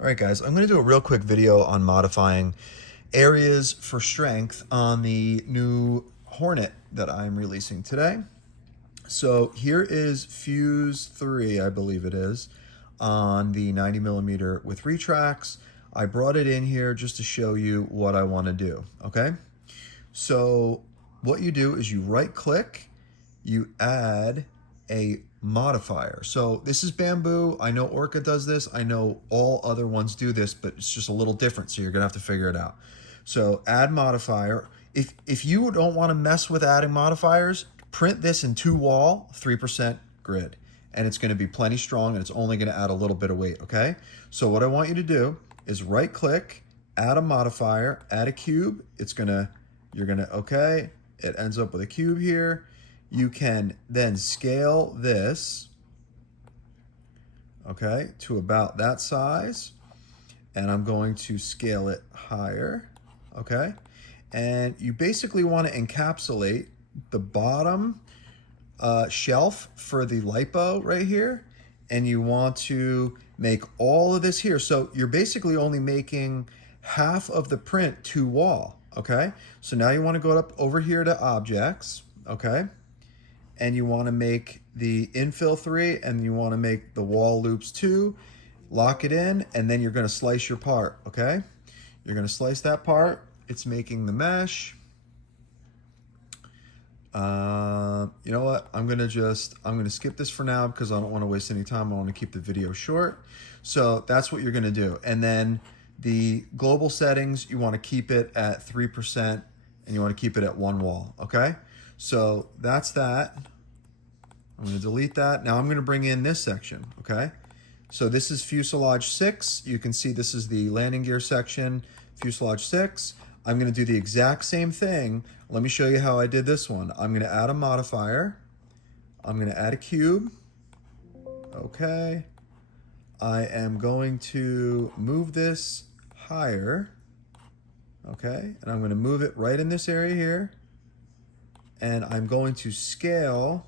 All right, guys, I'm going to do a real quick video on modifying areas for strength on the new Hornet that I'm releasing today. So here is Fuse 3, I believe it is, on the 90mm with retracts. I brought it in here just to show you what I want to do, okay? So what you do is you right click, you add a modifier. So this is Bamboo. I know Orca does this. I know all other ones do this, but it's just a little different. So you're gonna have to figure it out. So add modifier. If you don't want to mess with adding modifiers, print this in 2-wall, 3% grid. And it's gonna be plenty strong and it's only gonna add a little bit of weight, okay? So what I want you to do is right click, add a modifier, add a cube. You're gonna, okay, it ends up with a cube here. You can then scale this, okay, to about that size. And I'm going to scale it higher, okay? And you basically want to encapsulate the bottom shelf for the lipo right here. And you want to make all of this here. So you're basically only making half of the print 2-wall, okay? So now you want to go up over here to objects, okay? And you want to make the infill 3 and you want to make the wall loops 2, lock it in, and then you're going to slice your part, okay? You're going to slice that part. It's making the mesh. You know what? I'm going to skip this for now because I don't want to waste any time. I want to keep the video short. So that's what you're going to do. And then the global settings, you want to keep it at 3% and you want to keep it at 1 wall, okay? So that's that. I'm going to delete that. Now I'm going to bring in this section, okay? So this is fuselage 6. You can see this is the landing gear section, fuselage 6. I'm going to do the exact same thing. Let me show you how I did this one. I'm going to add a modifier. I'm going to add a cube. Okay. I am going to move this higher. Okay. And I'm going to move it right in this area here. And I'm going to scale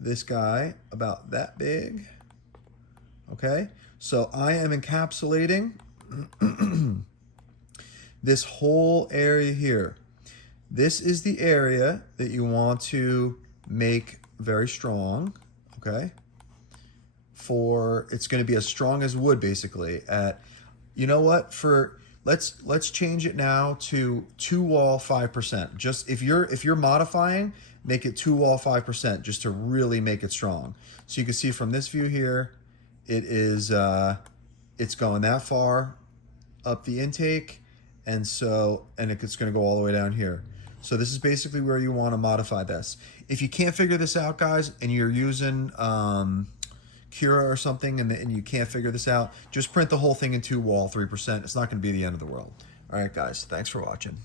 this guy about that big. Okay, so I am encapsulating this whole area here. This is the area that you want to make very strong, okay? It's going to be as strong as wood basically at, you know what, let's change it now to 2-wall 5%. Just if you're modifying, make it 2-wall 5% just to really make it strong. So you can see from this view here, it's going that far up the intake, and it's going to go all the way down here. So this is basically where you want to modify this. If you can't figure this out, guys, and you're using Cura or something and you can't figure this out, just print the whole thing in 2-wall 3%. It's not going to be the end of the world. All right, guys, thanks for watching.